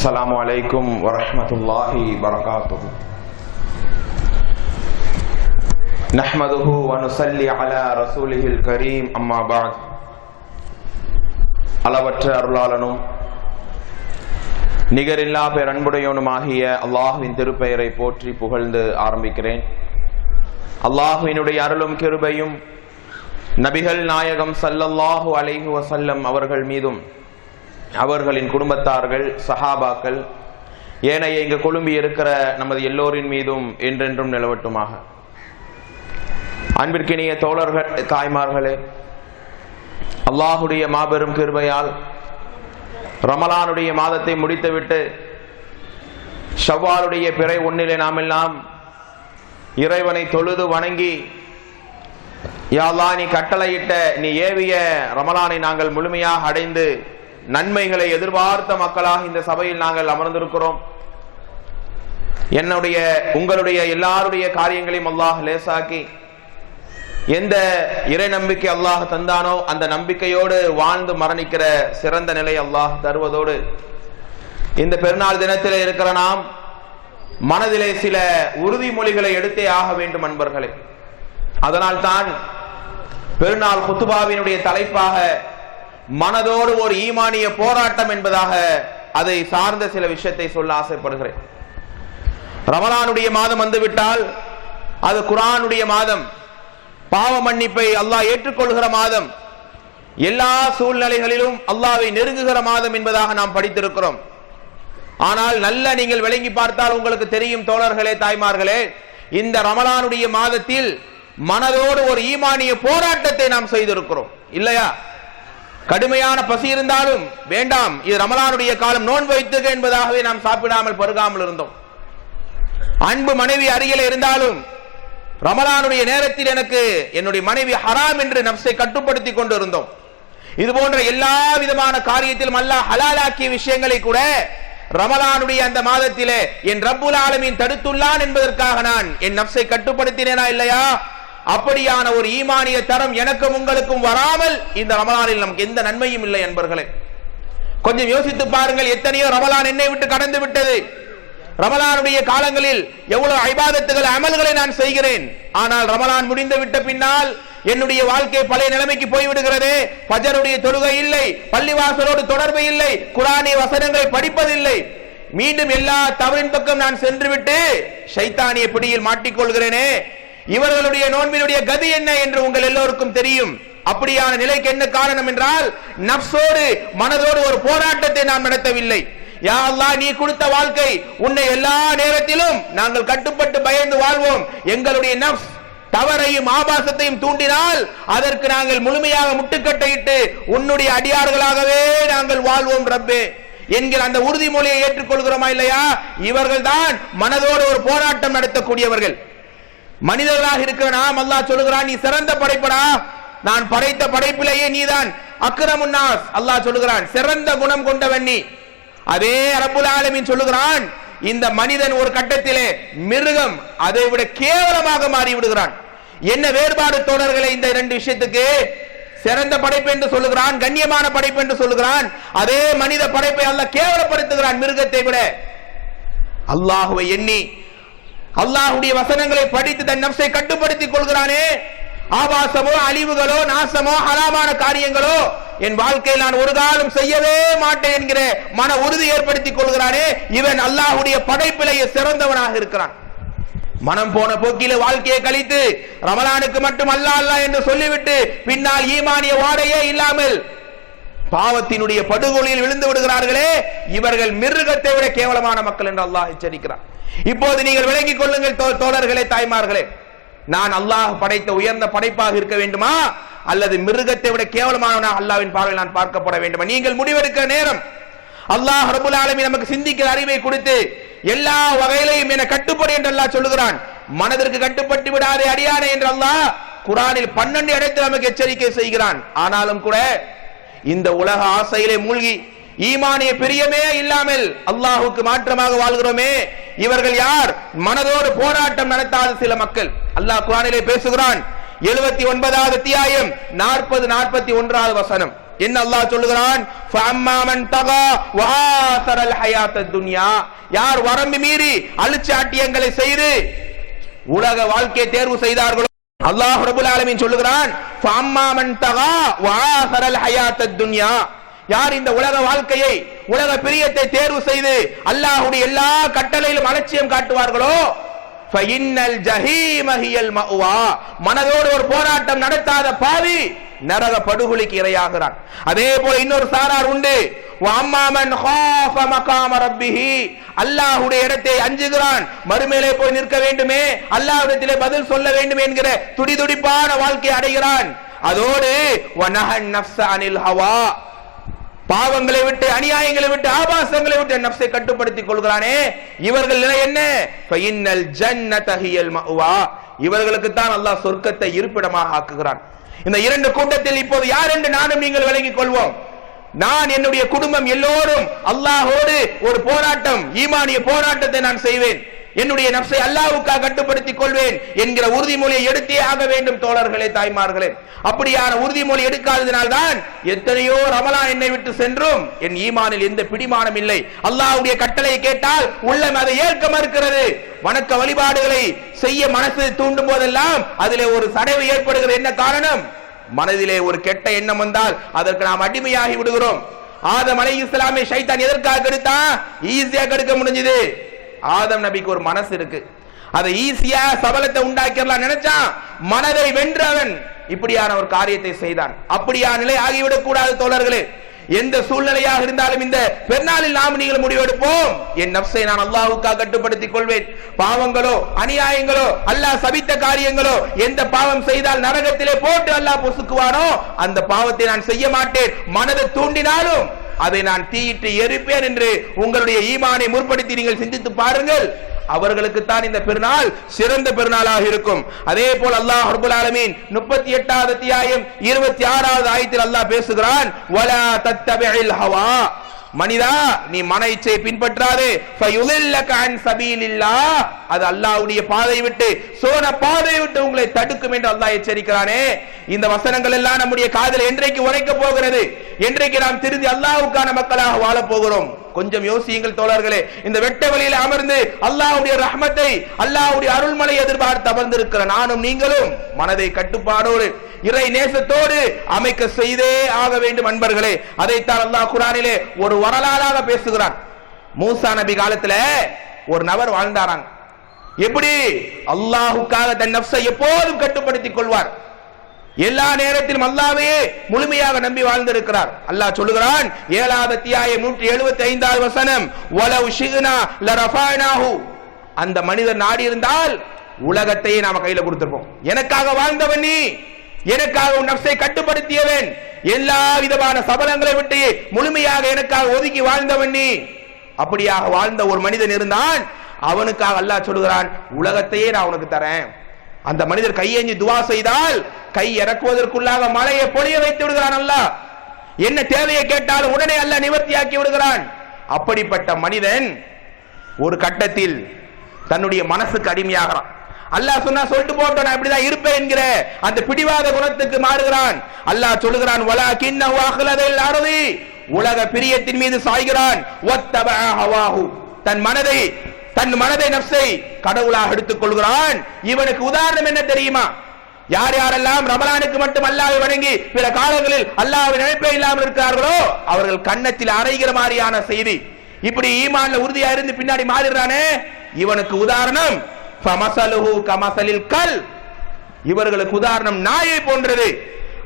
السلام عليكم ورحمة الله وبركاته نحمده ونصلي على رسوله الكريم أما بعد அளவற்ற அருளாளனும் நிகரில்லா பேரன்புடையவனுமாகிய அல்லாஹ்வின் திருப்பெயரை போற்றி புகழ்ந்து ஆரம்பிக்கிறேன். அல்லாஹ்வினுடைய அருளும் கிருபையும் நபிகள் நாயகம் ஸல்லல்லாஹு அலைஹி வஸல்லம் அவர்கள் மீதும் அவர்களின் குடும்பத்தார்கள் சஹாபாக்கள் ஏனைய இங்கு கொழும்பி இருக்கிற நமது எல்லோரின் மீதும் என்றென்றும் நிலவட்டுமாக. அன்பிற்கினிய தோழர்கள், தாய்மார்களே, அல்லாஹுடைய மாபெரும் கிருபையால் ரமலானுடைய மாதத்தை முடித்துவிட்டு ஷவ்வாலுடைய பிறை ஒன்னிலே நாமெல்லாம் இறைவனை தொழுது வணங்கி, யா அல்லாஹ், நீ கட்டளையிட்ட, நீ ஏவிய ரமலானை நாங்கள் முழுமையாக அடைந்து நன்மைகளை எதிர்பார்த்த மக்களாக இந்த சபையில் நாங்கள் அமர்ந்திருக்கிறோம். என்னுடைய உங்களுடைய எல்லாருடைய காரியங்களையும் அல்லாஹ் லேசாக்கி எந்த இறை நம்பிக்கை அல்லாஹ் தந்தானோ அந்த நம்பிக்கையோடு வாழ்ந்து மரணிக்கிற சிறந்த நிலை அல்லாஹ் தருவதோடு, இந்த பெருநாள் தினத்தில் இருக்கிற நாம் மனதிலே சில உறுதிமொழிகளை எடுத்தே ஆக வேண்டும் அன்பர்களே. அதனால் தான் பெருநாள் குத்துபாவினுடைய தலைப்பாக மனதோடு ஒரு ஈமானிய போராட்டம் என்பதாக அதை சார்ந்த சில விஷயத்தை சொல்ல ஆசைப்படுகிறேன். ரமலானுடைய மாதம் வந்துவிட்டால் அது குர்ஆனுடைய மாதம், பாவ மன்னிப்பை அல்லாஹ் ஏற்றுக்கொள்கிற மாதம், எல்லா சூழ்நிலைகளிலும் அல்லாஹ்வை நெருங்குகிற மாதம் என்பதாக நாம் படித்திருக்கிறோம். ஆனால் நல்ல நீங்கள் விளங்கி பார்த்தால் உங்களுக்கு தெரியும் தோழர்களே, தாய்மார்களே, இந்த ரமலானுடைய மாதத்தில் மனதோடு ஒரு ஈமானிய போராட்டத்தை நாம் செய்திருக்கிறோம் இல்லையா? கடுமையான பசி இருந்தாலும் வேண்டாம், இது ரமலானுடைய காலம், நோன்பு வைத்துக என்பதாகவே நாம் சாப்பிடாமல் பருகாமல் இருந்தோம். அன்பு மனைவி அருகில் இருந்தாலும் ரமலானுடைய நேரத்தில் எனக்கு என்னுடைய மனைவி ஹராம் என்று நப்சை கட்டுப்படுத்தி கொண்டு இருந்தோம். இது போன்ற எல்லா விதமான காரியத்திலும் அல்லாஹ் ஹலாலாக்கிய விஷயங்களை கூட ரமலானுடைய அந்த மாதத்திலே என் ரப்புல் ஆலமீன் தடுத்துள்ளான் என்பதற்காக நான் என் நப்சை கட்டுப்படுத்தினேனா இல்லையா? அப்படியான ஒரு ஈமானிய தரம் எனக்கும் உங்களுக்கும் வராமல் இந்த ரமலானில் நமக்கு எந்த நன்மையும் இல்லை என்பர்களே. கொஞ்சம் யோசித்து பாருங்கள், எத்தனையோ ரமலான் என்னை விட்டு கடந்து விட்டது. ரமலானுடைய காலங்களில் எவ்வளவு இபாதத்துகள் அமல்களை நான் செய்கிறேன். ஆனால் ரமலான் முடிந்து விட்ட பின்னால் என்னுடைய வாழ்க்கை பழைய நிலைமைக்கு போய்விடுகிறது. ஃபஜருடைய தொழுகை இல்லை, பள்ளிவாசலோடு தொடர்பு இல்லை, குர்ஆனிய வசனங்களை படிப்பதில்லை. மீண்டும் எல்லா தவறின் பக்கம் நான் சென்றுவிட்டு ஷைத்தானிய பிடியில் மாட்டிக்கொள்கிறேனே. இவர்களுடைய நோன்பினுடைய கதி என்ன என்று உங்கள் எல்லோருக்கும் தெரியும். அப்படியான நிலைக்கு என்ன காரணம் என்றால், நப்சோடு மனதோடு ஒரு போராட்டத்தை நாம் நடத்தவில்லை. யா அல்லாஹ், நீ கொடுத்த வாழ்க்கை, உன்னை எல்லா நேரத்திலும் நாங்கள் கட்டுப்பட்டு பயந்து வாழ்வோம். எங்களுடைய நப்ஸ் தவறையும் ஆபாசத்தையும் தூண்டினால் அதற்கு நாங்கள் முழுமையாக முட்டுக்கட்டையிட்டு உன்னுடைய அடியார்களாகவே நாங்கள் வாழ்வோம் ரப்பே என்கிற அந்த உறுதிமொழியை ஏற்றுக்கொள்கிறோமா இல்லையா? இவர்கள் தான் மனதோடு ஒரு போராட்டம் நடத்தக்கூடியவர்கள். மனிதர்களாக இருக்கிற நாம் அல்லாஹ் சொல்லுகிறான், நீ சிறந்த படைப்படா, நான் படைத்த படைப்பிலேயே நீதான் அக்ரமுன் நாஸ். அல்லாஹ் சொல்லுகிறான், சிறந்த குணம் கொண்டவன் நீ. அதே ரப்புல் ஆலமீன் சொல்லுகிறான், இந்த மனிதன் ஒரு கட்டத்திலே மிருகம், அதை விட கேவலமாக மாறி விடுகிறான். என்ன வேறுபாடு தோழர்களே இந்த இரண்டு விஷயத்துக்கு? சிறந்த படைப்பு என்று சொல்லுகிறான், கண்ணியமான படைப்பு என்று சொல்லுகிறான். அதே மனித படைப்பை அல்லாஹ் கேவலப்படுத்துகிறான் மிருகத்தை விட. அல்லாஹ்வை எண்ணி அல்லாஹ்வுடைய வசனங்களை படித்து தன் நப்சை கட்டுப்படுத்திக் கொள்கிறானே, ஆபாசமோ அழிவுகளோ நாசமோ ஹராமான காரியங்களோ என் வாழ்க்கையில் நான் ஒரு காலம் செய்யவே மாட்டேன் என்கிற மன உறுதி ஏற்படுத்திக் கொள்கிறானே, இவன் அல்லாஹ்வுடைய படைப்பிலேயே சிறந்தவனாக இருக்கிறான். மனம் போன போக்கில வாழ்க்கையை கழித்து ரமலானுக்கு மட்டும் அல்லாஹ் அல்லாஹ் என்று சொல்லிவிட்டு பின்னால் ஈமானிய வாடையே இல்லாமல் பாவத்தினுடைய படுகொலியில் விழுந்து விடுகிறார்களே, இவர்கள் மிருகத்தை விட கேவலமான மக்கள் என்று அல்லாஹ் எச்சரிக்கிறார். இப்போது நீங்கள் விளங்கிக் கொள்ளுங்கள் தோழர்களே, தாய்மார்களே, நான் அல்லாஹ் படைத்த உயர்ந்த படைப்பாக இருக்க வேண்டுமா அல்லது மிருகத்தை விட கேவலமானவனாக அல்லாஹ்வின் பார்வையில் நான் பார்க்கப்பட வேண்டுமா? நீங்கள் முடிவெடுக்கிற நேரம். அல்லாஹ் ரப்புல் ஆலமீன் நமக்கு சிந்திக்கிற அறிவை கொடுத்து எல்லா வகையிலையும் என கட்டுப்படு என்று அல்லாஹ் சொல்லுகிறான். மனதிற்கு கட்டுப்பட்டு விடாதே அடியானே என்று அல்லாஹ் குர்ஆனில் 12 இடத்தில் நமக்கு எச்சரிக்கை செய்கிறான். ஆனாலும் கூட இந்த உலக ஆசையிலே மூழ்கி ஈமானிய பிரியமே இல்லாமல் அல்லாஹ்வுக்கு மாற்றமாக வாழ்கிறோமே, இவர்கள் யார்? மனதோடு போராட்டம் நடத்தாத சில மக்கள். அல்லாஹ் குர்ஆனிலே பேசுகிறான். 79வது அத்தியாயம் 40-41வது வசனம். என்ன அல்லாஹ் சொல்லுகிறான், ஃபஅம்மா மன் தகா வஆஸரல் ஹயாத்தத் துன்யா, யார் வரம்பு மீறி அழுச்சாட்டியங்களை செய்து உலக வாழ்க்கையை தேர்வு செய்தார்களோ, அல்லாஹ் ரப்பல் ஆலமீன் சொல்லுகிறான், ஃபஅம்மா மன் தகா வஆஸரல் ஹயாத்தத் துன்யா, யார் இந்த உலக வாழ்க்கையை உலக பிரியத்தை தேர்வு செய்து அல்லாஹ்வுடைய எல்லா கட்டளையிலும் அலட்சியம் காட்டுவார்களோ, ஃபஇன்னல் ஜஹீம ஹியல் மஅவா, மனதோடு ஒரு போராட்டம் நடத்தாத பாவி நரக படுகொலைக்கு இரையாகிறான். அதே போல இன்னொரு சாரார் உண்டு, வஅம்மா மன் காஃப மகாம ரப்பிஹி, அல்லாஹ்வுடைய இடத்தை அஞ்சுகிறான், மறுமையிலே போய் நிற்க வேண்டுமே, அல்லாஹ்விடத்திலே பதில் சொல்ல வேண்டும் என்கிற துடிதுடிப்பான வாழ்க்கை அடைகிறான். அதோடு வனஹன் நஃப்ஸ அனில் ஹவா, பாவங்களை விட்டு அநியாயங்களை விட்டு ஆபாசங்களை விட்டு நஃப்ஸை கட்டுப்படுத்திக் கொள்கிறானே, இவர்கள் நிலை என்ன, ஃபஇன்னல் ஜன்னத ஹியல் மஅவா, இவர்களுக்கு தான் அல்லாஹ் சொர்க்கத்தை இருப்பிடமாக ஆக்குகிறான். இந்த இரண்டு கூட்டத்தில் இப்போது யார் என்று நானும் நீங்கள் விளங்கிக் கொள்வோம். நான் என்னுடைய குடும்பம் எல்லோரும் அல்லாஹ்வோடு ஒரு போராட்டம், ஈமானிய போராட்டத்தை நான் செய்வேன், என்னுடைய நஃப்ஸை அல்லாஹ்வுக்காக கட்டுப்படுத்திக் கொள்வேன் என்கிற உறுதிமொழியை எடுத்தே ஆக வேண்டும். தோழர்களே, தாய்மார்களே, அப்படியான உறுதிமொழி எடுக்காததினால் தான் எத்தனையோ ரமலான் என்னை விட்டு சென்றும் என் ஈமானில் எந்த பிடிமானம் இல்லை. அல்லாஹ்வுடைய கட்டளையை கேட்டால் உள்ளம் அதை ஏற்க மறுக்கிறது. வணக்க வழிபாடுகளை செய்ய மனசு தூண்டும் போதெல்லாம் அதிலே ஒரு சடைவு ஏற்படுகிறது. என்ன காரணம்? மனதிலே ஒரு கெட்ட எண்ணம் வந்தால் அதற்கு நாம் அடிமையாகி விடுகிறோம். ஆதம் அலைஹிஸ்ஸலாமை ஷைத்தான் எதற்காக கெடுத்தான்? ஈஸியா கெடுக்க முடிஞ்சது. ஆதம் நபிக்கு ஒரு மனசு இருக்கு, அதை ஈஸியா சபலத்தை உண்டாக்கிடலாம் நினைச்சான். மனதை வென்றவன் இப்படியான ஒரு காரியத்தை செய்தான். அப்படியான நிலை ஆகிவிடக் கூடாது தோழர்களே. எந்த சூழ்நிலையாக இருந்தாலும் இந்த பெருநாளில் நாம் நீங்கள் முடிவெடுப்போம், என் நஃப்ஸை நான் அல்லாஹ்வுக்காக கட்டுப்படுத்திக் கொள்வேன். பாவங்களோ அநியாயங்களோ அல்லாஹ் சபித்த காரியங்களோ, எந்த பாவம் செய்தால் நரகத்திலே போட்டு அல்லாஹ் பொசுக்குவானோ அந்த பாவத்தை நான் செய்ய மாட்டேன். மனதை தூண்டினாலும் அதை நான் தீயிட்டு எரிப்பேன் என்று உங்களுடைய ஈமானை முற்படுத்தி நீங்கள் சிந்தித்து பாருங்கள். அவர்களுக்கு தான் இந்த பெருநாள் சிறந்த பெருநாளாக இருக்கும். அதே போல் அல்லாஹ் ரப்பல் ஆலமீன் 38வது அத்தியாயம் 26வது ஆயத்தில் அல்லாஹ் பேசுகிறான், வலா தத்தபிஇல் ஹவா, மனிதா நீ மன இச்சையை பின்பற்றாதே, ஃபயுலில்லக அன் சபீலில்லாஹ், அது அல்லாஹ்வுடைய பாதையை விட்டு சோன பாதையை விட்டு உங்களை தடுக்கும் என்று அல்லாஹ் எச்சரிக்கிறானே. இந்த வசனங்கள் எல்லாம் நம்முடைய காதில் என்றைக்கு உரைக்க போகிறது? என்றைக்கு நாம் திருந்தி அல்லாஹ்வுக்கான மக்களாக வாழ போகிறோம்? கொஞ்சம் யோசியுங்கள் தோழர்களே. இந்த வெட்ட வழியில் அமர்ந்து அல்லாஹ்வுடைய ரஹ்மத்தை, அல்லாஹ்வுடைய அருள்மலை எதிர்பார்த்து அமர்ந்திருக்கிற நானும் நீங்களும் மனதை கட்டுப்பாடோடு இறை நேசத்தோடு அமைக்க செய்தே ஆக வேண்டும் அன்பர்களே. அதைத்தான் அல்லாஹ் குர்ஆனிலே ஒரு வரலாறாக பேசுகிறான். மூசா நபி காலத்துல ஒரு நபர் வாழ்ந்தாராங்க. எப்படி? அல்லாஹ்வுக்காக தன் நஃப்ஸை எப்போதும் கட்டுப்படுத்திக் கொள்வார். எல்லா நேரத்திலும் அல்லாஹ்வையே முழுமையாக நம்பி வாழ்ந்திருக்கிறார். அல்லாஹ் சொல்லுகிறான் 7வது அத்தியாயம் 175வது வசனம், வலவ் ஷிக்னா லரஃபஅனாஹு, அந்த மனிதர் நாடி இருந்தால் உலகத்தையே நாம கையில கொடுத்திருப்போம். எனக்காக வாழ்ந்தவன் நீ, எனக்காக உன் நஃப்ஸை கட்டுப்படுத்தியவன், எல்லா விதமான சபலங்களை விட்டு முழுமையாக எனக்காக ஒதுக்கி வாழ்ந்தவன் நீ. அப்படியாக வாழ்ந்த ஒரு மனிதன் இருந்தான். அவனுக்காக அல்லாஹ் சொல்லுகிறான், உலகத்தையே நான் உனக்கு தரேன். அந்த மனிதர் கையேந்தி துவா செய்தால் கை இறக்குவதற்குள்ளாக மழையை பொழிய வைத்து விடுகிறான் அல்லாஹ். என்ன தேவையை கேட்டாலும் உடனே அல்லாஹ் நிவர்த்தியாக்கி விடுகிறான். அப்படிப்பட்ட மனிதன் ஒரு கட்டத்தில் தன்னுடைய மனசுக்கு அடிமையாகிறான். அல்லாஹ் சொன்னா சொல்லிட்டு போட்டோம், நான் இப்படிதான் இருப்பேன் என்கிற அந்த பிடிவாத குணத்துக்கு மாறுகிறான். அல்லாஹ் சொல்லுகிறான், வலாகின்னஹு அஹ்லதல் அர்தி, உலக பிரியத்தின் மீது சாய்கிறான். வத்தபஅ ஹவாஹு, தன் மனதை நஃப்ஸை கடவுளாக எடுத்துக் கொள்கிறான். இவனுக்கு உதாரணம் என்ன தெரியுமா? யார் யாரெல்லாம் ரமலானுக்கு மட்டும் அல்லாஹ்வை வணங்கி பிற காலங்களில் அல்லாஹ்வை நினைப்பே இல்லாமல் இருக்கிறார்களோ அவர்கள் கன்னத்தில் அறைகிற மாதிரியான செய்தி. இப்படி ஈமான்ல உறுதியா இருந்து பின்னாடி மாறிடுறானே, இவனுக்கு உதாரணம் ஃபமஸலுஹு கமஸலில் கல், இவர்களுக்கு உதாரணம் நாயை போன்றது.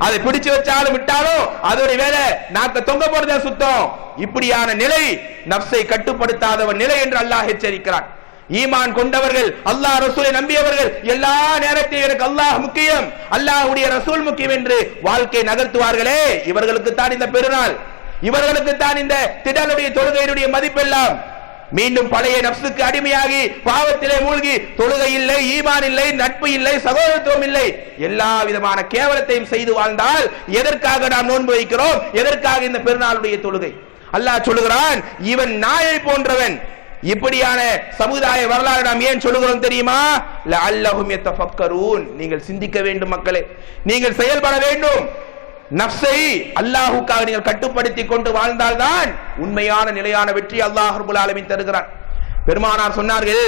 அதை பிடிச்சு வச்சாலும் விட்டாலும் அதோட வேலை நாக்க தொங்க போடுறத சுத்தம். இப்படியான நிலை நஃப்ஸை கட்டுப்படுத்தாதவன் நிலை என்று அல்லாஹ் எச்சரிக்கிறான். ஈமான் கொண்டவர்கள், அல்லாஹ் ரசூலை நம்பியவர்கள் எல்லா நேரத்திலும் எனக்கு அல்லாஹ் முக்கியம், அல்லாஹ்வுடைய ரசூல் முக்கியம் என்று வாழ்க்கை நகர்த்துவார்களே, இவர்களுக்கு தான் இந்த பெருநாள், இவர்களுக்கு தான் இந்த திடலுடைய தொழுகையினுடைய மதிப்பெல்லாம். மீண்டும் பழைய நஃப்ஸுக்கு அடிமையாகி பாவத்திலே மூழ்கி தொழுகை இல்லை, ஈமான் இல்லை, நட்பு இல்லை, சகோதரத்துவம் இல்லை, எல்லா விதமான கேவலத்தையும் செய்து வாழ்ந்தால் எதற்காக நாம் நோன்பு வைக்கிறோம்? எதற்காக இந்த பெருநாளுடைய தொழுகை? அல்லாஹ் சொல்லுகிறான், இவன் நாயை போன்றவன். இப்படியான சமுதாய வரலாறு நாம் ஏன் சொல்லுகிறோம் தெரியுமா? லஅல்லஹும் யதஃபக்கரூன், நீங்கள் சிந்திக்க வேண்டும் மக்களே, நீங்கள் செயல்பட வேண்டும். நஃப்ஸை அல்லாஹ்வுக்காக நீங்கள் கட்டுப்படுத்தி கொண்டு வாழ்ந்தால்தான் உண்மையான நிலையான வெற்றி அல்லாஹ் ரப்பல் ஆலமீன் தருகிறான். பெருமானார் சொன்னார்கள்,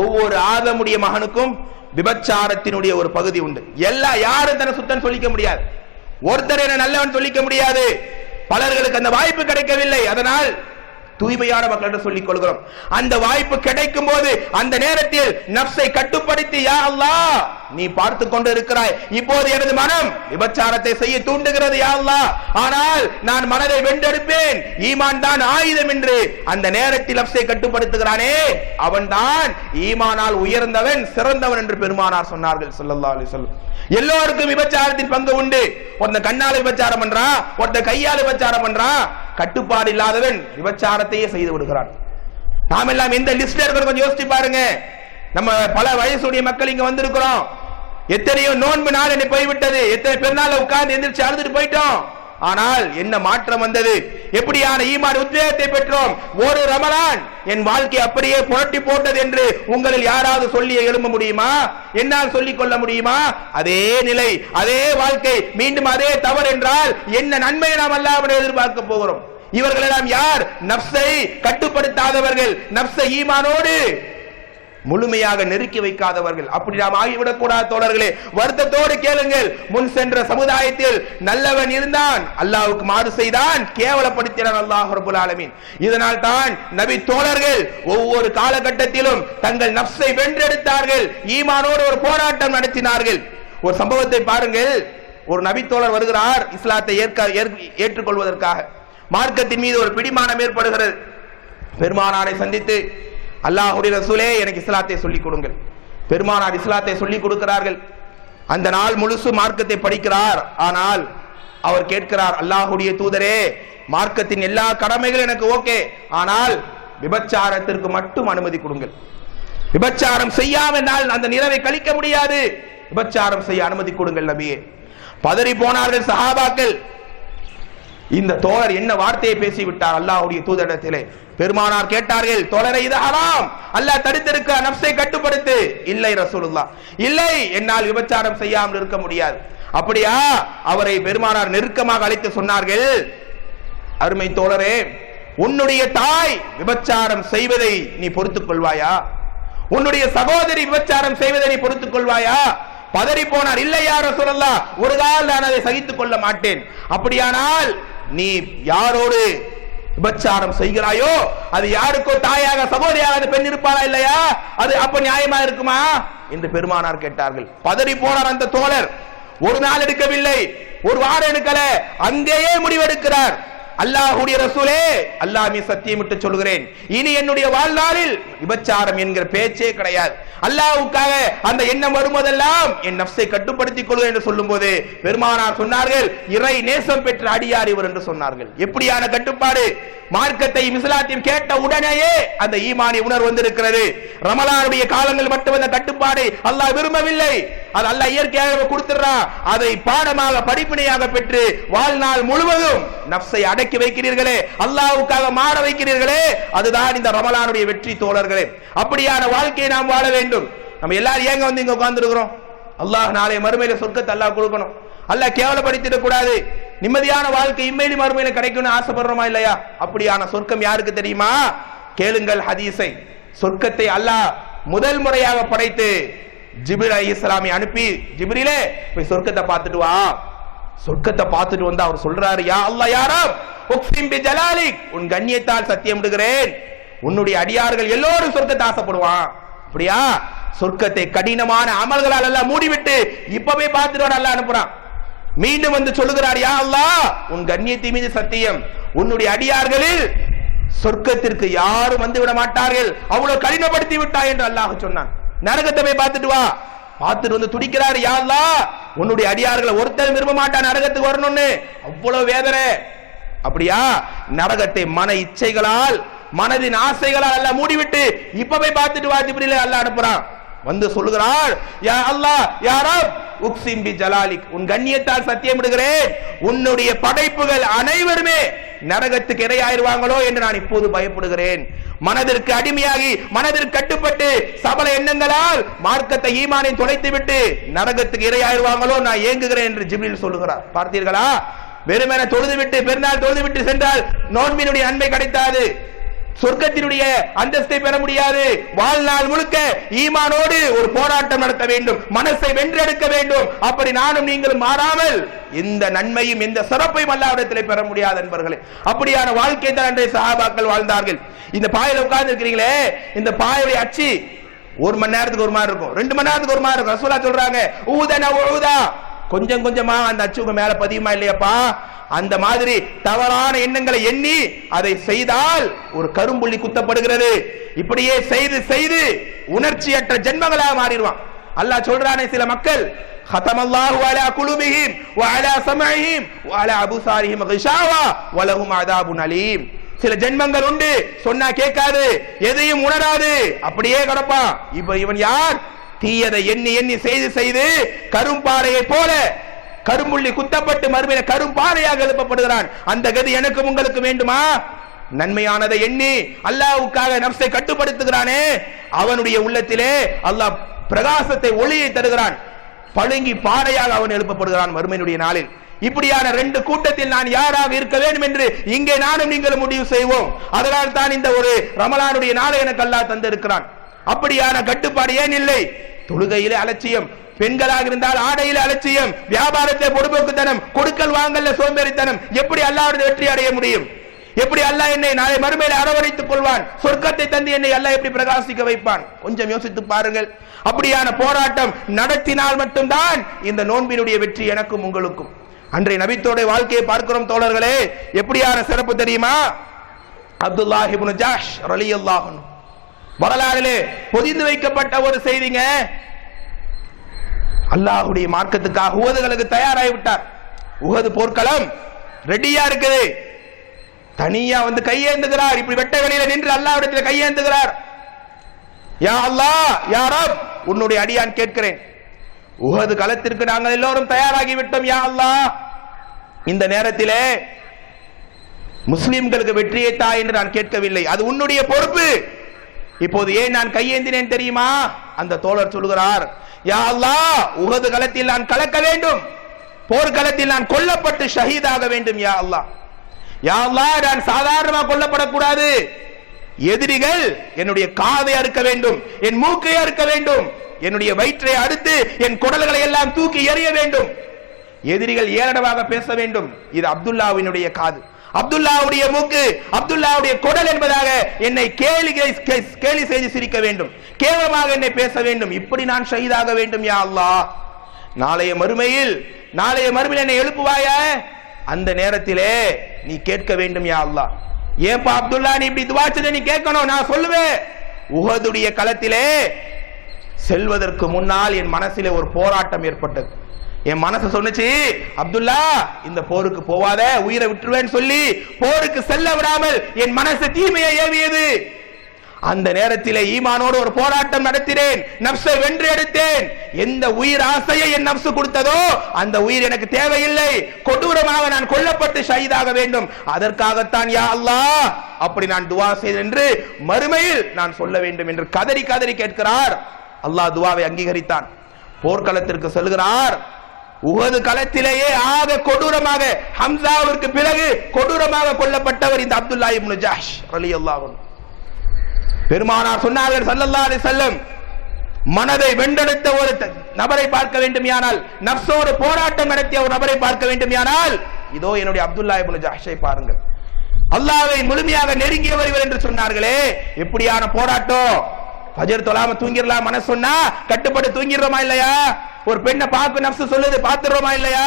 ஒவ்வொரு ஆதமுடைய மகனுக்கும் விபச்சாரத்தினுடைய ஒரு பகுதி உண்டு. யாரும் தன்னை சுத்தம் சொல்லிக்க முடியாது, ஒருத்தர் என்ன நல்லவன் சொல்லிக்க முடியாது. பலர்களுக்கு அந்த வாய்ப்பு கிடைக்கவில்லை. அதனால் தூய்மையான மக்களிடம் சொல்லிக் கொள்கிறோம். அந்த வாய்ப்பு கிடைக்கும் போது அந்த நேரத்தில் நஃப்ஸை கட்டுப்படுத்தி, யா அல்லாஹ் நீ பார்த்து கொண்டு இருக்கிறாய், இப்போது எனது மனம் விபச்சாரத்தை செய்ய தூண்டுகிறது யா அல்லாஹ், ஆனால் நான் மனதை வென்றெடுப்பேன், ஈமான் தான் ஆயுதம் என்று அந்த நேரத்தில் நஃப்ஸை கட்டுப்படுத்துகிறானே, அவன்தான் ஈமானால் உயர்ந்தவன் சிறந்தவன் என்று பெருமானார் சொன்னார்கள் ஸல்லல்லாஹு அலைஹி வஸல்லம். எல்லோருக்கும் விபச்சாரத்தின் பங்கு உண்டு. ஒருத்த கண்ணால விபச்சாரம் பண்றா, ஒருத்த கையால விபச்சாரம் பண்றா. கட்டுப்பாடு இல்லாதவன் விபச்சாரத்தையே செய்து விடுகிறான். நாம் எல்லாம் எந்த லிஸ்ட்ல இருக்கிறோம் கொஞ்சம் யோசிச்சு பாருங்க. நம்ம பல வயசுடைய மக்கள் இங்க வந்திருக்கிறோம். எத்தனையோ நோன்பு நாள் என்ன போய்விட்டது, எத்தனை பெருநாள் உட்கார்ந்து எந்திரிச்சு அழுதுட்டு போயிட்டோம். ஆனால் என்ன மாற்றம் வந்தது, எப்படியான ஈமான் உத்வேகத்தை பெற்றோம். ஒரு ரமலான் என் வாழ்க்கை அப்படியே புரட்டி போட்டது என்று உங்களில் யாராவது சொல்லி எழும்ப முடியுமா? என்னால் சொல்லிக் கொள்ள முடியுமா? அதே நிலை, அதே வாழ்க்கை, மீண்டும் அதே தவறு என்றால் என்ன நன்மையை நாம் அல்லாஹ்விடம் எதிர்பார்க்க போகிறோம்? இவர்களெல்லாம் யார்? நஃப்ஸை கட்டுப்படுத்தாதவர்கள், நஃப்ஸை ஈமானோடு முழுமையாக நெருக்கி வைக்காதவர்கள். அப்படி நாம் ஆகிவிடக் கூடாது தோழர்களே. வருத்தத்தோடு கேளுங்கள், முன் சென்ற சமுதாயத்தில் நல்லவன் இருந்தான், அல்லாஹ்வுக்கு மாறு செய்தான், கேவலப்படுத்தினான் அல்லாஹ் ரப்பல் ஆலமீன். இதனால் தான் நபி தோழர்கள் ஒவ்வொரு காலகட்டத்திலும் தங்கள் நஃப்ஸை வென்றெடுத்தார்கள், ஈமானோடு ஒரு போராட்டம் நடத்தினார்கள். ஒரு சம்பவத்தை பாருங்கள். ஒரு நபி தோழர் வருகிறார் இஸ்லாத்தை ஏற்றுக்கொள்வதற்காக. மார்க்கத்தின் மீது ஒரு பிடிமானம் ஏற்படுகிறது. பெருமானாரை சந்தித்து, அல்லாஹ்வுடைய ரசூலே எனக்கு இஸ்லாத்தை சொல்லிக் கொடுங்கள். பெருமானார் இஸ்லாத்தை சொல்லிக் கொடுக்கிறார்கள். அந்த நாள் முழுசு மார்க்கத்தை படிக்கிறார். ஆனால் அவர் கேட்கிறார், அல்லாஹ்வுடைய தூதரே, மார்க்கத்தின் எல்லா கடமைகளும் எனக்கு ஓகே, ஆனால் விபச்சாரத்திற்கு மட்டும் அனுமதி கொடுங்கள். விபச்சாரம் செய்யாமல் அந்த நிலவை கழிக்க முடியாது, விபச்சாரம் செய்ய அனுமதி கொடுங்கள் நபியே. பதறி போனார்கள் சஹாபாக்கள். இந்த தோழர் என்ன வார்த்தையை பேசிவிட்டார் அல்லாஹ்வுடைய தூதரிடத்திலே. பெருமானார் கேட்டார்கள், தோழரை இது ஹராம், அல்லாஹ் தடுத்திருக்க, நஃப்ஸை கட்டுப்படுத்து. இல்லை ரசூலுல்லாஹ், இல்லை, என்னால் விபச்சாரம் செய்யாமல் இருக்க முடியாது. அப்படியா? அவரை பெருமானார் நெருக்கமாக அழைத்து சொன்னார்கள், அருமை தோழரே, உன்னுடைய தாய் விபச்சாரம் செய்வதை நீ பொறுத்துக் கொள்வாயா? உன்னுடைய சகோதரி விபச்சாரம் செய்வதை நீ பொறுத்துக் கொள்வாயா? பதறி போனார். இல்லை யா ரசூலல்லாஹ், ஒரு கால் நான் அதை சகித்துக் கொள்ள மாட்டேன். அப்படியானால் நீ யாரோடு விபச்சாரம் செய்கிறாயோ அது யாருக்கோ தாயாக சகோதரியாக அந்த பெண் இருப்பாளா இல்லையா? அது அப்ப நியாயமா இருக்குமா என்று பெருமானார் கேட்டார்கள். பதறி போனார் அந்த தோழர். ஒரு நாள் எடுக்கவில்லை, ஒரு வாரம் எடுக்கல, அங்கேயே முடிவெடுக்கிறார். அல்லாஹ்வுடைய ரசூலே, அல்லாஹ் மீது சத்தியமிட்டு சொல்கிறேன், இனி என்னுடைய வாழ்நாளில் விபச்சாரம் என்கிற பேச்சே கிடையாது. அல்லாஹ்வுக்காக அந்த எண்ணம் வரும்போதெல்லாம் என் நஃப்ஸை கட்டுப்படுத்திக் கொள்கிறேன் என்று சொல்லும் போது பெருமானார் சொன்னார்கள், இறை நேசம் பெற்ற அடியார் இவர் என்று சொன்னார்கள். எப்படியான கட்டுப்பாடு! மார்க்கத்தை இஸ்லாத்தையும் கேட்ட உடனேயே அந்த ஈமானி உணர்வு வந்திருக்கிறது. ரமலானுடைய காலங்கள் மட்டும் அந்த கட்டுப்பாடு அல்லாஹ் விரும்பவில்லை, அது அல்லாஹ் இயற்கையாக கொடுத்துறான். அதை பாடமாக படிப்பினையாக பெற்று வாழ்நாள் முழுவதும் நஃப்ஸை அடக்கி வைக்கிறீர்களே, அல்லாஹ்வுக்காக மாற வைக்கிறீர்களே, அதுதான் இந்த ரமலானுடைய வெற்றி தோழர்களே. அப்படியான வாழ்க்கையை நாம் வாழ வேண்டும். நம்ம எல்லாரும் ஏங்க வந்து இங்க உட்கார்ந்து இருக்கிறோம்? அல்லாஹ் நாளை மறுமையில சொர்க்கத்தை அல்லாஹ் கொடுக்கணும். அல்லாஹ் கேவலப்படுத்திடக் கூடாது. நிம்மதியான வாழ்க்கை இம்மையிலும் மறுமையில கிடைக்கும்னு ஆசைப்படுறோமா இல்லையா? அப்படியான சொர்க்கம் யாருக்கு தெரியுமா? கேளுங்கள் ஹதீஸை. சொர்க்கத்தை அல்லாஹ் முதல் முறையாக படைத்து ஜிப்ரீல் அலைஹிஸ்ஸலாமை அனுப்பி, ஜிப்ரீலே போய் சொர்க்கத்தை பார்த்துட்டு வா. சொர்க்கத்தை பார்த்துட்டு வந்து அவர் சொல்றாரு, யா அல்லாஹ் யா ரப் உக்ஸிம் பி ஜலாலிக், உன் கண்ணியத்தால் சத்தியம் இடுகிறேன், உன்னுடைய அடியார்கள் எல்லோரும் சொர்க்கத்தை ஆசைப்படுவான். அப்படியா? சொர்க்கத்தை கடினமான அமல்களால் எல்லாம் மூடிவிட்டு இப்பவே பார்த்துட்டு வர அல்லாஹ் அனுப்புறான். மீண்டும் வந்து சொல்லுகிறார், யா அல்லாஹ் உன் கண்ணியத்தின் மீது சத்தியம், உன்னுடைய அடியார்களில் சொர்க்கத்திற்கு யாரும் வந்து விட மாட்டார்கள், அவ்வளவு கடினப்படுத்தி விட்டாய் என்று அல்லாஹ் சொன்னான். நரகத்தை போய் பார்த்துட்டு வா. பார்த்துட்டு வந்து துடிக்கிறார், யா அல்லாஹ் உன்னுடைய அடியார்களை ஒருத்தர் விரும்ப மாட்டான் நரகத்துக்கு வரணும்னு, அவ்வளவு வேதனை. அப்படியா? நரகத்தை மன இச்சைகளால், மனதின் ஆசைகளால் அல்லாஹ் மூடிவிட்டு இப்பவே பார்த்துட்டு வா ஜிப்ரீல் அல்லாஹ் அனுப்புறான். வந்து சொல்லுகிறார், யா அல்லாஹ் யா ரப் உக்ஸிம் பி ஜலாலிக், உன் கண்ணியத்தால் சத்தியமிடுகிறேன், உன்னுடைய படைப்புகள் அனைவருமே நரகத்துக்கு இரையாயிருவாங்களோ என்று நான் இப்போது பயப்படுகிறேன். மனதிற்கு அடிமையாகி மனதிற்கு கட்டுப்பட்டு சபல எண்ணங்களால் மார்க்கத்தை ஈமானை தொலைத்து விட்டு நரகத்துக்கு இரையாயிருவாங்களோ நான் ஏங்குகிறேன் என்று ஜிப்ரீல் சொல்லுகிறார். பார்த்தீர்களா? வெறுமன தொழுது விட்டு பெருநாள் தொழுது விட்டு சென்றால் நோன்பினுடைய நன்மை கிடைத்தாது, சொர்க்கத்தினுடைய அந்தஸ்தை பெற முடியாது. வாழ்நாள் முழுக்க ஈமானோடு ஒரு போராட்டம் நடத்த வேண்டும், மனசை வென்றெடுக்க வேண்டும். அப்படி நானும் நீங்களும் மாறாமல் எந்த நன்மையும் எந்த சிறப்பையும் அல்லாஹ்விடத்தில் பெற முடியாது என்பவர்களே. அப்படியான வாழ்க்கை தான் அன்றைய சஹாபாக்கள் வாழ்ந்தார்கள். இந்த பாயில உட்கார்ந்து இருக்கிறீங்களே, இந்த பாயுடைய அச்சு 1 மணி நேரத்துக்கு ஒரு மாதிரி இருக்கும், 2 மணி நேரத்துக்கு ஒரு மாதிரி இருக்கும். ரசூலுல்லாஹ் சொல்றாங்க, ஊதன ஊதா, கொஞ்சம் கொஞ்சமா அந்த அச்சுக்கு மேல பதியுமா இல்லையாப்பா? அந்த மாதிரி தவறான எண்ணங்களை எண்ணி அதை செய்தால் ஒரு கரும்புள்ளி குத்தப்படுகிறது. இப்படியே செய்து செய்து உணர்ச்சியற்ற ஜென்மங்களாக மாறிடுவான். அல்லாஹ் சொல்றானே, சில மக்கள் ختمallahu ala qulubihim wa ala sam'ihim wa ala absarihim ghishawa wa lahum adhabun alim. சில ஜென்மங்கள் உண்டு, சொன்னா கேட்காது, எதையும் உணராது, அப்படியே கிடப்பான். இப்ப இவன் யார்? தீயதை எண்ணி எண்ணி செய்து செய்து கரும்பாறையை போல கரும்புள்ளி குத்தப்பட்டு மறுமையில கரும்பாறையாக எழுப்பப்படுகிறான். அந்த கதி எனக்கும் உங்களுக்கு வேண்டுமா? நன்மையானதை எண்ணி அல்லாஹ்வுக்காக நஃப்ஸை கட்டுப்படுத்துகிறானே, அவனுடைய உள்ளத்திலே அல்லாஹ் பிரகாசத்தை ஒளியை தருகிறான். பழுங்கி பாறையாக அவன் எழுப்பப்படுகிறான் மறுமையினுடைய நாளில். இப்படியான 2 கூட்டத்தில் நான் யாராக இருக்க வேண்டும் என்று இங்கே நானும் நீங்களும் முடிவு செய்வோம். அதனால் தான் இந்த ஒரு ரமலானுடைய நாளை எனக்கு அல்லாஹ் தந்திருக்கிறான். அப்படியான கட்டுப்பாடு ஏன் இல்லை? தொழுகையிலே அலட்சியம், பெண்களாக இருந்தால் ஆடையில அலட்சியம், வியாபாரத்திலே பொடுபோக்குத்தனம், கொடுக்கல் வாங்கல்ல சோம்பேறித்தனம். எப்படி அல்லாஹ்வுடைய வெற்றி அடைய முடியும்? எப்படி அல்லாஹ் என்னை நாளை மறுமையில அரவணைத்துக் கொள்வான்? சொர்க்கத்தை தந்து என்னை அல்லாஹ் எப்படி பிரகாசிக்க வைப்பான்? கொஞ்சம் யோசித்து பாருங்கள். அப்படியான போராட்டம் நடத்தினால் மட்டும்தான் இந்த நோன்பினுடைய வெற்றி எனக்கும் உங்களுக்கும். அன்றைய நபித்தோடைய வாழ்க்கையை பார்க்கிறோம் தோழர்களே. எப்படியான சிறப்பு தெரியுமா? அப்துல்லாஹ் இப்னு ஜஹ்ஷ் ரலியல்லாஹு அன்ஹு வரலாறிலே பொதிந்து வைக்கப்பட்ட ஒரு செய்திங்க. அல்லாஹ்வுடைய மார்க்கத்துக்காக உஹதுகளுக்கு தயாராகி விட்டார். உஹது போர்க்களம் ரெடியா இருக்குது. தனியா வந்து கையேந்துகிறார். இப்படி வெட்ட வெளியில நின்று அல்லாஹ்விடத்தில் கையேந்துகிறார். யா அல்லாஹ், யா ரப், உன்னுடைய அடியான் கேட்கிறேன், உஹது களத்திற்கு நாங்கள் எல்லோரும் தயாராகி விட்டோம். யா அல்லாஹ், இந்த நேரத்திலே முஸ்லிம்களுக்கு வெற்றியை தா என்று நான் கேட்கவில்லை, அது உன்னுடைய பொறுப்பு. இப்போது ஏன் நான் கையேந்தினேன் தெரியுமா? அந்த தோழர் சொல்கிறார், யா அல்லாஹ், உஹது களத்தில் நான் கலக்க வேண்டும், போர்க்களத்தில் நான் கொல்லப்பட்டு ஷஹீதாக வேண்டும். யா அல்லாஹ், யா அல்லாஹ், நான் சாதாரணமாக கொல்லப்படக்கூடாது. எதிரிகள் என்னுடைய காதை அறுக்க வேண்டும், என் மூக்கை அறுக்க வேண்டும், என்னுடைய வயிற்றை அறுத்து என் குடல்களை எல்லாம் தூக்கி எறிய வேண்டும். எதிரிகள் ஏளனமாக பேச வேண்டும். இது அப்துல்லாவினுடைய காது, அப்துல்லாவுடைய மூக்கு, அப்துல்லாவுடைய குடல் என்பதாக என்னை கேலி செய்து சிரிக்க வேண்டும், கேவலமாக என்னை பேச வேண்டும். இப்படி நான் ஷஹீதாக வேண்டும். யா அல்லாஹ், நாளைய மறுமையில் என்னை எழுப்புவாயா? அந்த நேரத்திலே நீ கேட்க வேண்டும். யா அல்லாஹ், ஏன்பா அப்துல்லா நீ இப்படி துஆ செய்த? நீ கேட்கணும். நான் சொல்லுவேன், உஹதுடைய களத்திலே செல்வதற்கு முன்னால் என் மனசிலே ஒரு போராட்டம் ஏற்பட்டது. என் மனசு சொன்னுச்சு, அப்துல்லா இந்த போருக்கு போவாத, உயிரை விட்டுருவேன்னு சொல்லி போருக்கு செல்ல விடாமல் என் மனசு தீமையை ஏவியது. அந்த நேரத்திலே ஈமானோடு ஒரு போராட்டம் நடத்தினேன், நஃப்ஸை வென்று எடுத்தேன். எந்த உயிர் ஆசையை என் நஃப்ஸ் கொடுத்ததோ அந்த உயிர் எனக்கு தேவையில்லை, கொடூரமாக நான் கொல்லப்பட்டு ஷஹீதாக வேண்டும். அதற்காகத்தான் யா அல்லாஹ் அப்படி நான் துஆ செய்தேன் என்று மறுமையில் நான் சொல்ல வேண்டும் என்று கதறி கதறி கேட்கிறார். அல்லாஹ் துஆவை அங்கீகரித்தான். போர்க்களத்திற்கு செல்கிறார். உஹது களத்திலேயே ஆக கொடூரமாக, ஹம்சாவிற்கு பிறகு கொடூரமாக கொல்லப்பட்டவர் இந்த அப்துல்லாஹ் இப்னு ஜஹ்ஷ் ரலியல்லாஹு அன்ஹு. பெருமானார் சொன்னார்கள் ஸல்லல்லாஹு அலைஹி வஸல்லம், மனதை வென்றெடுத்த ஒரு நபரை பார்க்க வேண்டுமானால், நஃப்ஸோடு போராட்டம் நடத்திய ஒரு நபரை பார்க்க வேண்டுமானால் இதோ என்னுடைய அப்துல்லாஹ் இப்னு ஜஹ்ஷை பாருங்கள். அல்லாஹ்வை முழுமையாக நெருங்கியவர் இவர் என்று சொன்னார்களே. எப்படியான போராட்டம்! ஃபஜர் தொழாம தூங்கிரலாம் மனசு சொன்னா கட்டுப்பட்டு தூங்கிடுறோமா இல்லையா? ஒரு பெண்ணை பார்க்க நஃப்ஸ் சொல்லுது, பார்த்துடுறோமா இல்லையா?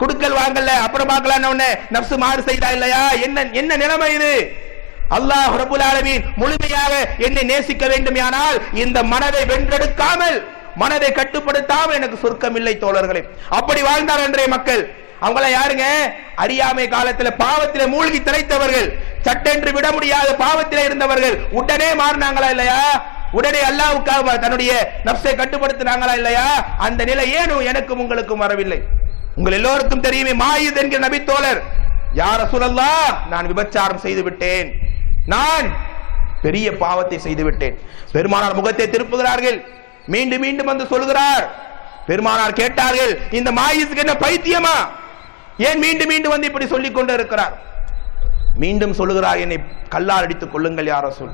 குடுக்கல் வாங்கல அப்புறம் பார்க்கலாம்னு உடனே நஃப்ஸ் மாறு செய்தா இல்லையா? என்ன நிலைமை இது? அல்லாஹ் ரப்பல் ஆலமீன் முழுமையாக என்னை நேசிக்க வேண்டுமானால் இந்த மனதை வென்றெடுக்காமல், மனதை கட்டுப்படுத்தாமல் எனக்கு சொர்க்கம் இல்லை தோழர்களே. அப்படி வாழ்ந்தார் அன்றைய மக்கள். அவங்கள யாருங்க? அறியாமை காலத்துல பாவத்திலே மூழ்கி திளைத்தவர்கள், சட்டென்று விட முடியாத பாவத்திலே இருந்தவர்கள். உடனே மாறினாங்களா இல்லையா? உடனே அல்லாஹ்வுக்காக தன்னுடைய நஃப்ஸை கட்டுப்படுத்தினாங்களா இல்லையா? அந்த நிலை ஏனும் எனக்கும் உங்களுக்கும் வரவில்லை. உங்கள் எல்லோருக்கும் தெரியுமே, மாயித் என்கிற நபி தோழர், யா ரசூலல்லாஹ், நான் விபச்சாரம் செய்து விட்டேன், நான் பெரிய பாவத்தை செய்து விட்டேன். பெருமானார் முகத்தை திருப்புகிறார்கள், மீண்டும் மீண்டும் வந்து சொல்கிறார். பெருமானார் கேட்டார்கள், இந்த மாயிஸுக்கு என்ன பைத்தியமா, ஏன் மீண்டும் மீண்டும் வந்து இப்படி சொல்லிக் கொண்டு இருக்கிறார்? மீண்டும் சொல்லுகிறார், என்னை கல்லால் அடித்துக் கொள்ளுங்கள் யா ரசூல்.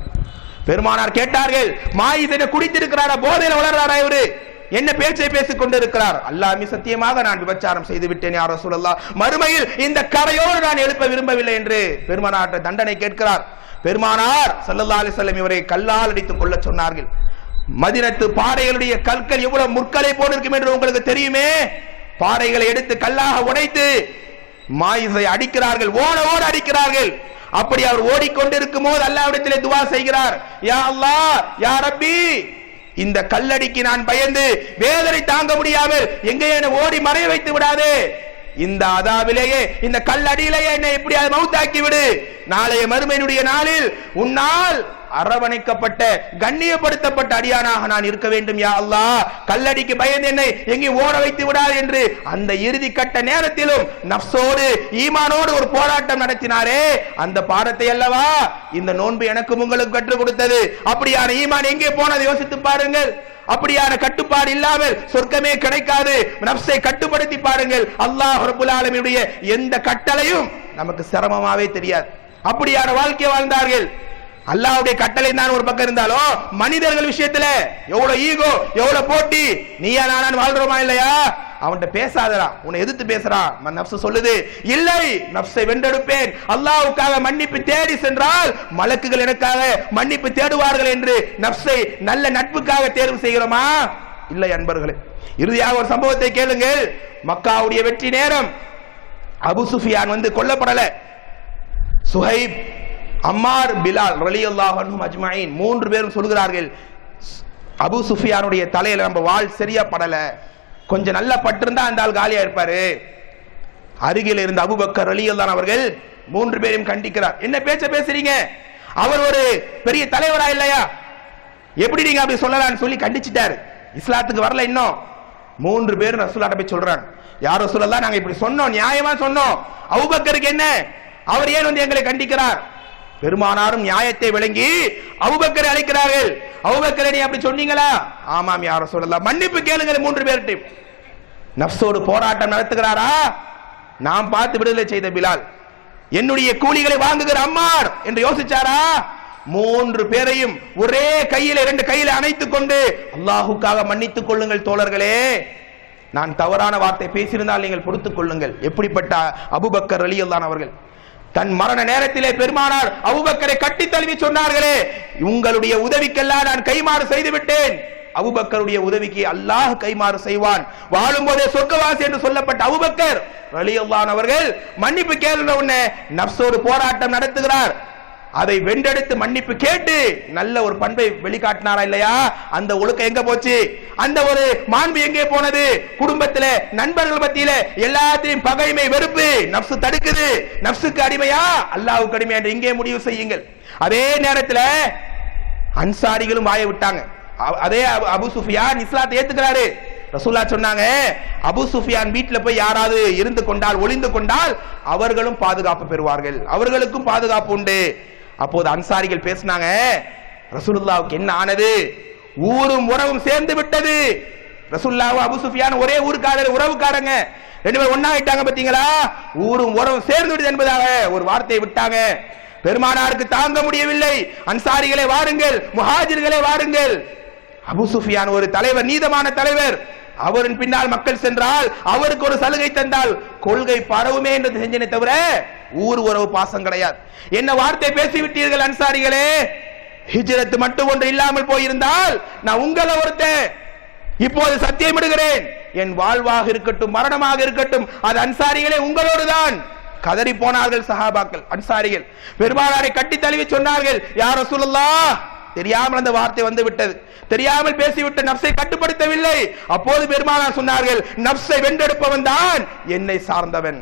பெருமானார் கேட்டார்கள், மாயிஸ் என்ன குடித்திருக்கிறாரா, போதையில வளர்றாரா, இவரு என்ன பேச்சை பேசிக் கொண்டிருக்கிறார்? அல்லாஹ் சத்தியமாக நான் விபச்சாரம் செய்து விட்டேன் யா ரசூலல்லாஹ், மறுமையில் இந்த கரையோடு நான் எழுப்ப விரும்பவில்லை என்று பெருமானார் தண்டனை கேட்கிறார். பெருமானார் ஸல்லல்லாஹு அலைஹி வஸல்லம் இவரை கல்லால் அடித்துக் கொள்ள சொன்னார்கள். மதீனத்து பாறைகளுடைய கற்கள் எவ்வளவு முற்களை போட்டிருக்கும் என்று உங்களுக்கு தெரியுமே. பாறைகளை எடுத்து கல்லாக உடைத்து மாயிஸை அடிக்கிறார்கள், ஓட ஓட அடிக்கிறார்கள். அப்படி அவர் ஓடிக்கொண்டிருக்கும் போது அல்லாஹ்விடத்திலே துஆ செய்கிறார், யா அல்லாஹ், யா ரப்பி, இந்த கல்லடிக்கு நான் பயந்து வேதனை தாங்க முடியாமல் எங்கே என்னை ஓடி மறைய வைத்து விடாதே, இந்த அதாவிலேயே இந்த கல்லடியிலேயே என்னை எப்படியாவது மௌத்தாக்கி விடு. நாளைய மறுமையினுடைய நாளில் உன்னால் அரவணைக்கப்பட்ட கண்ணியப்படுத்தப்பட்ட அடியானாக நான் இருக்க வேண்டும் யா அல்லாஹ், கல்லடிக்கு பயந்து என்னை எங்கே ஓட வைத்து விடாது என்று அந்த இறுதி கட்ட நேரத்திலும் நப்சோடு ஈமானோடு ஒரு போராட்டம் நடத்தினாரே, அந்த பாடத்தை அல்லவா இந்த நோன்பு எனக்கும் உங்களுக்கு கற்றுக் கொடுத்தது. அப்படியான ஈமான் எங்கே போனது யோசித்து பாருங்கள். அப்படியான கட்டுப்பாடு இல்லாமல் சொர்க்கமே கிடைக்காது. நப்சை கட்டுப்படுத்தி பாருங்கள். அல்லாஹ் ரப்பல் ஆலமீனுடைய எந்த கட்டளையும் நமக்கு சிரமமாவே தெரியாது. அப்படியான வாழ்க்கை வாழ்ந்தார்கள். அல்லாஹ்வுடைய கட்டளை தான் ஒரு பக்கம் இருந்தாலும் மனிதர்கள் விஷயத்துல எவ்வளவு ஈகோ, எவ்வளவு போட்டி. நீயா நான் வாழ்றோமா இல்லையா, அவன்கிட்ட பேசாதடா, உன்னை எதிர்த்து பேசுறான். நப்சு சொல்லுது, இல்லை, நப்சை வென்றெடுப்பேன். அல்லாஹ்வுக்காக மன்னிப்பு தேடி சென்றால் மலக்குகள் எனக்காக மன்னிப்பு தேடுவார்கள் என்று நப்சை நல்ல நட்புக்காக தேர்வு செய்கிறோமா? இல்லை அன்பர்களே. இறுதியாக ஒரு சம்பவத்தை கேளுங்கள். மக்காவுடைய வெற்றி நேரம். அபு சுஃபியான் வந்து கொல்லப்படல. சுஹைப், அம்மார், பிலால் ரலியல்லாஹு அன்ஹும் அஜ்மஈன் 3 பேரும் சொல்கிறார்கள், அபு சுஃபியானுடைய தலையில நம்ம வாள் சரியா படல, கொஞ்சம் நல்லா பட்டிருந்தா அந்த ஆள் காலியா இருப்பாரு. அருகில் இருந்த அபூபக்கர் ரலியல்லாஹு அவர்கள் 3 பேரையும் கண்டிக்கிறார். என்ன பேச்ச பேசுறீங்க, அவர் ஒரு பெரிய தலைவரா இல்லையா, எப்படி நீங்க அப்படி சொல்லலாம்னு சொல்லி கண்டிச்சிட்டாரு. இஸ்லாத்துக்கு வரல இன்னும். 3 பேரும் ரசூலுல்லாஹ் போய் சொல்றாங்க, யார் ரசூலல்லாஹ், நாங்க இப்படி சொன்னோம், நியாயமா சொன்னோம், அபூபக்கருக்கு என்ன, அவர் ஏன் வந்து எங்களை கண்டிக்கிறார்? பெருமானாரும் நியாயத்தை விளங்கி அபூபக்கரை அழைக்கிறார்கள். அபூபக்கரை நீ அப்படி சொன்னீங்களா? ஆமாம் யா ரசூலல்லாஹ், மன்னிப்பு கேளுங்கள் 3 பேர்கிட்ட. நப்சோடு போராட்டம் நடத்துகிறாரா? நாம் பார்த்து விடுதலை செய்த பிலால், என்னுடைய கூலிகளை வாங்குகிற அம்மார் என்று யோசிச்சாரா? 3 பேரையும் ஒரே கையில 2 கையில அணைத்துக் கொண்டு அல்லாஹ்வுக்காக மன்னித்துக் கொள்ளுங்கள் தோழர்களே, நான் தவறான வார்த்தை பேசியிருந்தால் நீங்கள் பொறுத்துக் கொள்ளுங்கள். எப்படிப்பட்ட அபூபக்கர் ரலியல்லாஹு அவர்கள். தன் மரண நேரத்திலே பெருமானார் அபூபக்கரை கட்டி தழுவி சொன்னார்களே, உங்களுடைய உதவிக்கெல்லாம் நான் கைமாறு செய்து விட்டேன், அபூபக்கருடைய உதவிக்கு அல்லாஹ் கைமாறு செய்வான். வாழும் போதே சொர்க்கவாசி என்று சொல்லப்பட்ட அபூபக்கர் ரலியல்லாஹு அவர்கள் மன்னிப்பு கேளுன உடனே நப்சோடு போராட்டம் நடத்துகிறார். அதை வென்றெடுத்து மன்னிப்பு கேட்டு நல்ல ஒரு பண்பை வெளிக்காட்டினாரா இல்லையா? அந்த ஒழுக்கம் எங்க போச்சு? அந்த ஒரு மாண்பு எங்கே போனது? குடும்பத்தில, நண்பர்கள் மத்தியில எல்லாத்தையும் பகைமை, வெறுப்பு, நப்சு தடுக்குது. நப்சுக்கு அடிமையா அல்லாஹ்வுக்கு அடிமையா என்று இங்கே முடிவு செய்யுங்கள். அதே நேரத்தில் அன்சாரிகளும் வாய விட்டாங்க. அதே அபு சுஃபியான் இஸ்லாத்தை ஏத்துக்கிறாரு. ரசூலுல்லாஹ் சொன்னாங்க, அபு சுஃபியான் வீட்டுல போய் யாராவது இருந்து கொண்டால், ஒளிந்து கொண்டால் அவர்களும் பாதுகாப்பு பெறுவார்கள், அவர்களுக்கும் பாதுகாப்பு உண்டு. அப்போது அன்சாரிகள் பேசினாங்க, ரசூலுல்லாஹ்வுக்கு என்ன ஆனது? ஊரும் உறவும் சேர்ந்து விட்டது. ரசூலுல்லாஹ் அபு சுஃபியான் ஒரே ஊருக்காரர், உறவுக்காரங்க, 2 பேரும் ஒண்ணாயிட்டாங்க. பாத்தீங்களா? ஊரும் உறவும் சேர்ந்து விட்டது என்பதாக ஒரு வார்த்தையை விட்டாங்க. பெருமானாருக்கு தாங்க முடியவில்லை. அன்சாரிகளே வாருங்கள், முஹாஜிர்களே வாருங்கள். அபு சுஃபியான் ஒரு தலைவர், நீதமான தலைவர். அவரின் பின்னால் மக்கள் சென்றால் அவருக்கு ஒரு சலுகை தந்தால் கொள்கை பரவுமே என்று செஞ்சனே தவிர ஊர் உறவு பாசம் கிடையாது. என்ன வார்த்தை பேசிவிட்டீர்கள் அன்சாரிகளே? ஹிஜ்ரத் மட்டும் ஒன்று இல்லாமல் போயிருந்தால் நான் உங்களை ஒருத்தன் இப்போது சத்தியமிடுகிறேன், என் வாழ்வாக இருக்கட்டும் மரணமாக இருக்கட்டும் அது அன்சாரிகளே உங்களோடு தான். கதறி போனார்கள் சஹாபாக்கள், அன்சாரிகள். பெருமானாரை கட்டி தழுவி சொன்னார்கள், யா ரசூலுல்லாஹ், தெரியாமல் அந்த வார்த்தை வந்து விட்டது, தெரியாமல் பேசிவிட்டு நப்சை கட்டுப்படுத்தவில்லை. அப்போது பெருமானார் சொன்னார்கள், நப்சை வென்றெடுப்பவன் தான் என்னை சார்ந்தவன்.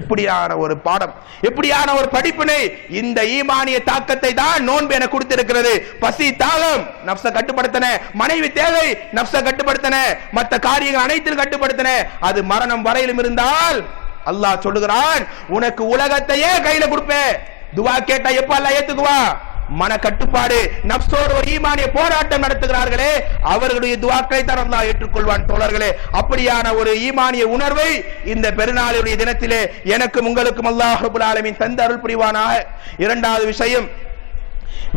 எப்படியான ஒரு பாடம், எப்படியான ஒரு படிப்பினை! இந்த ஈமானிய தாக்கத்தை தான் நோன்பு என கொடுத்திருக்கிறது. பசி, தாகம் நப்சை கட்டுப்படுத்தன, மனைவி தேவை நப்சை கட்டுப்படுத்தன, மற்ற காரியங்கள் அனைத்தும் கட்டுப்படுத்தன. அது மரணம் வரையிலும் இருந்தால் அல்லாஹ் சொல்லுகிறான், உனக்கு உலகத்தையே கையில கொடுப்பேன். துவா கேட்டா எப்ப அல்லாஹ் ஏத்துக்குவா? மன கட்டுப்பாடு, நப்சோடு ஒரு ஈமானிய போராட்டம் நடத்துகிறார்களே, அவர்களுடைய துஆக்களை தான் அல்லாஹ் ஏற்றுக்கொள்வான். தோழர்களே, அப்படியான ஒரு ஈமானிய உணர்வை இந்த பெருநாளுடைய தினத்திலே எனக்கும் உங்களுக்கும் அல்லாஹ் ரப்பல் ஆலமீன் தந்த அருள் புரிவானாக. இரண்டாவது விஷயம்,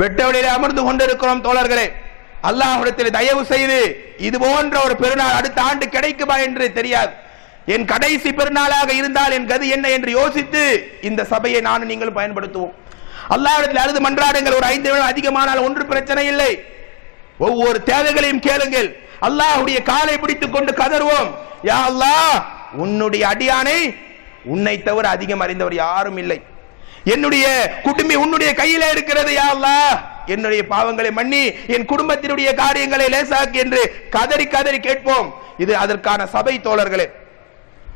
வெட்டவெளியிலே அமர்ந்து கொண்டிருக்கிறோம் தோழர்களே, அல்லாஹ்விடத்தில் தயவு செய்து இது போன்ற ஒரு பெருநாள் அடுத்த ஆண்டு கிடைக்குமா என்று தெரியாது. என் கடைசி பெருநாளாக இருந்தால் என் கதி என்ன என்று யோசித்து இந்த சபையை நானும் நீங்களும் பயன்படுத்துவோம். அல்லாஹ்விடத்தில் அழுது மன்றாடுங்கள். ஒரு 5 நிமிடம் அதிகமானால் ஒன்று பிரச்சனை இல்லை. ஒவ்வொரு தேவைகளையும் கேளுங்கள். அல்லாஹ்வுடைய காலை பிடித்துக் கொண்டு கதறுவோம், யா அல்லாஹ், உன்னுடைய அடியானை உன்னை தவிர அதிகம் அறிந்தவர் யாரும் இல்லை. என்னுடைய குடும்பம் உன்னுடைய கையிலே இருக்கிறது யா அல்லாஹ், என்னுடைய பாவங்களை மன்னி, என் குடும்பத்தினுடைய காரியங்களை லேசாக்கி என்று கதறி கதறி கேட்போம். இது அதற்கான சபை தோழர்களே.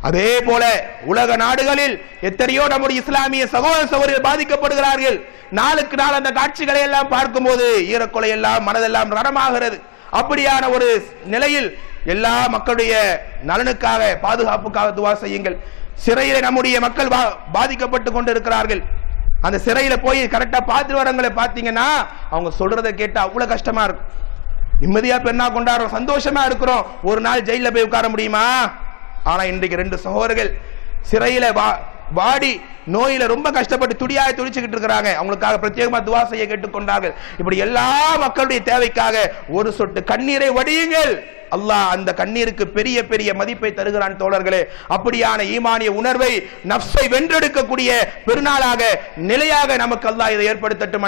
அதே போல உலக நாடுகளில் எத்தனையோ நம்முடைய இஸ்லாமிய சகோதர சகோதரிகள் பாதிக்கப்படுகிறார்கள். நாளுக்கு நாள் அந்த காட்சிகளை எல்லாம் பார்க்கும்போது ஈரக்கொலை எல்லாம் மனதெல்லாம் ரணமாகிறது. அப்படியான ஒரு நிலையில் எல்லா மக்களுடைய நலனுக்காக பாதுகாப்புக்காக துவா செய்யுங்கள். சிறையில நம்முடைய மக்கள் பாதிக்கப்பட்டு கொண்டு இருக்கிறார்கள். அந்த சிறையில போய் கரெக்டா பார்த்துட்டு வரவங்களை பார்த்தீங்கன்னா அவங்க சொல்றதை கேட்டு அவ்வளவு கஷ்டமா இருக்கும். நிம்மதியா பெண்ணா கொண்டாடுறோம், சந்தோஷமா இருக்கிறோம். ஒரு நாள் ஜெயில போய் உட்கார முடியுமா? ஆனா இன்றைக்கு 2 சகோதரர்கள் சிறையில வாடி நோயில ரொம்ப கஷ்டப்பட்டு துடியாய் துடிச்சுக்கிட்டு இருக்கிறாங்க. அவங்களுக்காக பிரத்யேகமா துவா செய்ய கேட்டுக்கொண்டார்கள். இப்படி எல்லா மக்களுடைய தேவைக்காக ஒரு சொட்டு கண்ணீரை வடியுங்கள். அல்லாஹ் அந்த கண்ணீருக்கு பெரிய பெரிய மதிப்பை தருகிறான் தோழர்களே. அப்படியான ஈமானிய உணர்வை, நஃப்ஸை வென்றெடுக்கக்கூடிய பெருநாளாக, நிலையாக நமக்கு அல்லாஹ் இதை ஏற்படுத்தட்டும்.